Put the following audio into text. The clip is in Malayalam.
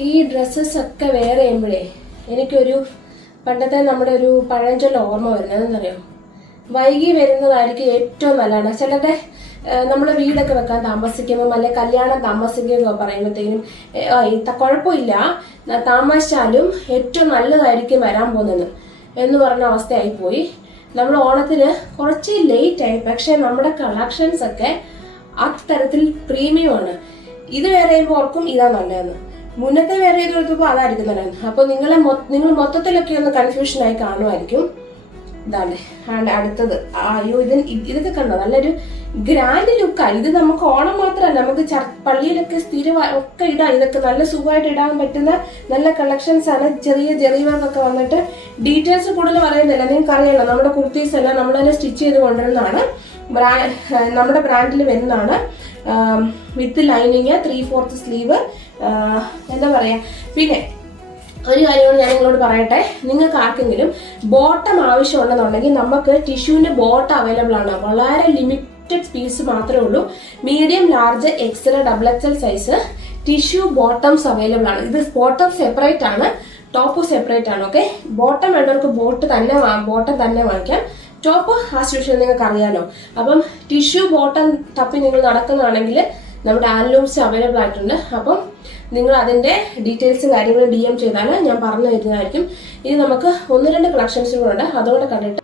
ഈ ഡ്രസ്സസ് ഒക്കെ വെയർ ചെയ്യുമ്പോഴേ എനിക്കൊരു പണ്ടത്തെ നമ്മുടെ ഒരു പഴഞ്ചൊല്ല ഓർമ്മ വരുന്നത് എന്തെന്നറിയോ, വൈകി വരുന്നതായിരിക്കും ഏറ്റവും നല്ലതാണ്. ചിലരുടെ നമ്മൾ വീടൊക്കെ വെക്കാൻ താമസിക്കുമ്പോൾ അല്ലെങ്കിൽ കല്യാണം താമസിക്കുമ്പോൾ പറയുമ്പോഴത്തേനും കുഴപ്പമില്ല, താമസിച്ചാലും ഏറ്റവും നല്ലതായിരിക്കും വരാൻ പോകുന്നത് എന്ന് പറഞ്ഞ അവസ്ഥയായിപ്പോയി. നമ്മൾ ഓണത്തിന് കുറച്ച് ലേറ്റായി, പക്ഷെ നമ്മുടെ കളക്ഷൻസ് ഒക്കെ അത്തരത്തിൽ പ്രീമിയമാണ്. ഇത് വേറെ ചെയ്യുമ്പോൾ ഓർക്കും ഇതാ നല്ലതെന്ന്, മുന്നത്തെ വേറെ ചെയ്ത് കൊടുത്തപ്പോൾ അതായിരിക്കും നല്ലത്. അപ്പോൾ നിങ്ങൾ മൊത്തത്തിലൊക്കെ ഒന്ന് കൺഫ്യൂഷനായി കാണുമായിരിക്കും. ഇതാണ് അടുത്തത്. അയ്യോ, ഇതൊക്കെ കണ്ടോ, നല്ലൊരു ഗ്രാൻഡ് ലുക്കാണ്. ഇത് നമുക്ക് ഓണം മാത്രമല്ല, നമുക്ക് പള്ളിയിലൊക്കെ സ്ഥിരം ഒക്കെ ഇടാം. ഇതൊക്കെ നല്ല സുഖമായിട്ട് ഇടാൻ പറ്റുന്ന നല്ല കളക്ഷൻസ് ആണ്. ചെറിയ ജെറി വർക്കൊക്കെ വന്നിട്ട് ഡീറ്റെയിൽസ് കൂടുതൽ പറയുന്നില്ല, നിങ്ങൾക്ക് അറിയാലോ നമ്മുടെ കുർത്തീസ് എല്ലാം നമ്മൾ തന്നെ സ്റ്റിച്ച് ചെയ്ത് കൊണ്ടുവരുന്നതാണ്. നമ്മുടെ ബ്രാൻഡിൽ വരുന്നതാണ്. വിത്ത് ലൈനിങ്, 3/4 സ്ലീവ്, എന്താ പറയാ. പിന്നെ ഒരു കാര്യം ഞാൻ നിങ്ങളോട് പറയട്ടെ, നിങ്ങൾക്ക് ആർക്കെങ്കിലും ബോട്ടം ആവശ്യമുണ്ടെന്നുണ്ടെങ്കിൽ നമുക്ക് ടിഷ്യൂവിന്റെ ബോട്ടം അവൈലബിൾ ആണ്. വളരെ ലിമിറ്റഡ് പീസ് മാത്രമേ ഉള്ളൂ. Medium, large, XL, XXL size tissue bottoms available ആണ്. ഇത് ബോട്ടം സെപ്പറേറ്റ് ആണ്, ടോപ്പ് സെപ്പറേറ്റ് ആണ്. ഓക്കെ, ബോട്ടം വേണ്ടവർക്ക് ബോട്ടം തന്നെ വാങ്ങിക്കാം. ടോപ്പ് ആസ് യൂഷ്വൽ നിങ്ങൾക്ക് അറിയാലോ. അപ്പം ടിഷ്യൂ ബോട്ടം തപ്പി നിങ്ങൾ നടക്കുന്നതാണെങ്കിൽ നമ്മുടെ ഹാൻഡ്ലൂംസ് അവൈലബിൾ ആയിട്ടുണ്ട്. അപ്പം നിങ്ങൾ അതിൻ്റെ ഡീറ്റെയിൽസും കാര്യങ്ങളും DM ചെയ്താൽ ഞാൻ പറഞ്ഞു തരുന്നതായിരിക്കും. ഇനി നമുക്ക് 1-2 കളക്ഷൻസും കൂടെ ഉണ്ട്, അതുകൂടെ കണ്ടിട്ട്